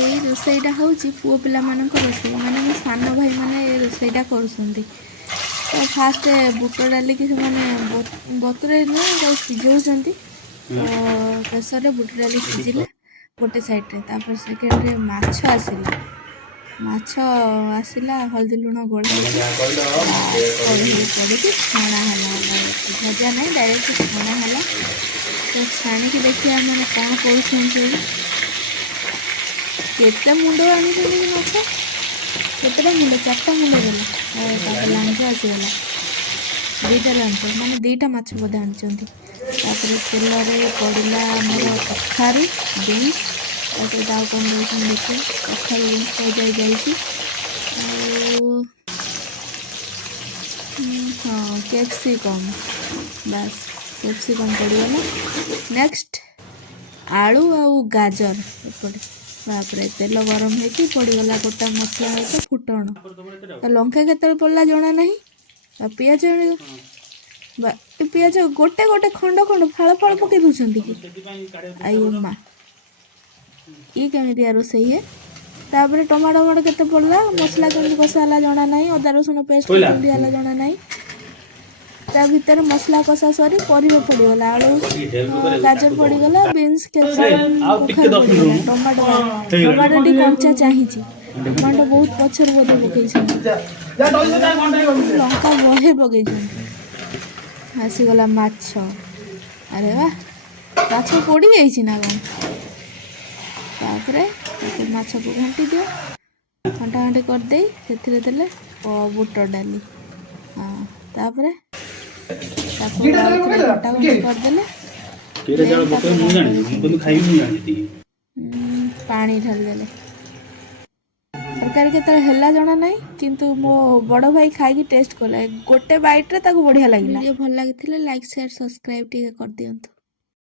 এই ରୋଷେଇଟା ହେଉଛି ପୁଅ ପିଲାମାନଙ୍କ ରୋଷେଇ, ମାନେ ମୋ ସାନ ଭାଇମାନେ ଏ ରୋଷେଇଟା କରୁଛନ୍ତି। ତ ଫାଷ୍ଟ ବୁଟ ଡାଲିକି ସେମାନେ ବତୁରେଇ ନୁହେଁ ତାକୁ ସିଝଉଛନ୍ତି। ତ ପ୍ରେସରରେ ବୁଟ ଡାଲି ସିଝିଲା ଗୋଟେ ସାଇଡ଼ରେ, ତାପରେ ସେକେଣ୍ଡରେ ମାଛ ଆସିଲା ହଳଦୀ ଲୁଣ ଗୋଳେଇକି କଢ଼େଇରେ ପଡ଼ିକି ଛଣା ହେଲା। ଭଜା ନାହିଁ, ଡାଇରେକ୍ଟ ଛଣା ହେଲା। ତ ଛାଣିକି ଦେଖିବା ମାନେ କ'ଣ କରୁଛନ୍ତି ସବୁ। କେତେ ମୁଣ୍ଡ ଆଣିଛନ୍ତି କି ମାଛ, କେତେଟା ମୁଣ୍ଡ, 4ଟା ମୁଣ୍ଡ ଦେଲା। ତାପରେ ଲାଞ୍ଜ ଆସିଗଲା, 2ଟା ଲାଞ୍ଜ, ମାନେ 2ଟା ମାଛ ବୋଧେ ଆଣିଛନ୍ତି। ତାପରେ ତେଲରେ ପଡ଼ିଲା ଆମର କଖାରୁ, ବିନ୍ସ, ତା ସହିତ ଆଉ କ'ଣ ଦେଉଛନ୍ତି ଦେଖିବା। କଖାରୁ ବିନ୍ସ ଭଜା ଯାଇଛି, ଆଉ ହଁ କ୍ୟାପ୍ସିକମ୍, ବାସ୍ କ୍ୟାପ୍ସିକମ୍ ପଡ଼ିଗଲା। ନେକ୍ସଟ ଆଳୁ ଆଉ ଗାଜର ଏପଟେ। ତାପରେ ତେଲ ଗରମ ହେଇକି ପଡ଼ିଗଲା ଗୋଟା ମସଲା ସହିତ ଫୁଟଣ। ତ ଲଙ୍କା କେତେବେଳେ ପଡ଼ିଲା ଜଣା ନାହିଁ। ଆଉ ପିଆଜ ଏ ପିଆଜ ଗୋଟେ ଗୋଟେ ଖଣ୍ଡ ଫାଳ ପକେଇ ଦେଉଛନ୍ତି କି? ଆଇଓ ମା, ଇଏ କେମିତିଆ ରୋଷେଇ ହେ। ତାପରେ ଟମାଟୋ କେତେ ପଡ଼ିଲା, ମସଲା କେମିତି କଷା ହେଲା ଜଣା ନାହିଁ, ଅଦା ରସୁଣ ପେଷ୍ଟ କେମିତି ହେଲା ଜଣା ନାହିଁ। ତା ଭିତରେ ମସଲା କଷା ସରି ପରିବା ପଡ଼ିଗଲା, ଆଳୁ ଗାଜର ପଡ଼ିଗଲା, ବିନ୍ସ କ୍ୟାପ୍ସିକମ୍ କଖାରୁ ପଡ଼ିଗଲା। ଟମାଟୋଟି କଞ୍ଚା ଚାହିଁଛି, ଟମାଟୋ ବହୁତ ପଛରୁ ବୋଧେ ପକେଇଛନ୍ତି, ଲଙ୍କା ବହେ ପକେଇଛନ୍ତି। ଆସିଗଲା ମାଛ, ଆରେ ବା, ମାଛ ପୋଡ଼ି ଯାଇଛି ନା କ'ଣ। ତାପରେ ତାକୁ ମାଛକୁ ଘାଣ୍ଟି ଦିଅ, ଘାଣ୍ଟି କରିଦେଇ ସେଥିରେ ଦେଲେ ବୁଟ ଡାଲି। ହଁ, ତାପରେ ତାକୁ ଘାଣ୍ଟି କରିଦେଲେ, ପାଣି ଢାଳିଦେଲେ। ତରକାରୀ କେତେବେଳେ ହେଲା ଜଣା ନାହିଁ, କିନ୍ତୁ ମୋ ବଡ଼ ଭାଇ ଖାଇକି ଟେଷ୍ଟ କଲା, ଗୋଟେ ବାଇଟ୍ରେ ତାକୁ ବଢ଼ିଆ ଲାଗିଲା। ଭିଡ଼ିଓ ଭଲ ଲାଗିଥିଲେ ଲାଇକ୍ ସେୟାର ସବସ୍କ୍ରାଇବ୍ ଟିକେ କରିଦିଅନ୍ତୁ।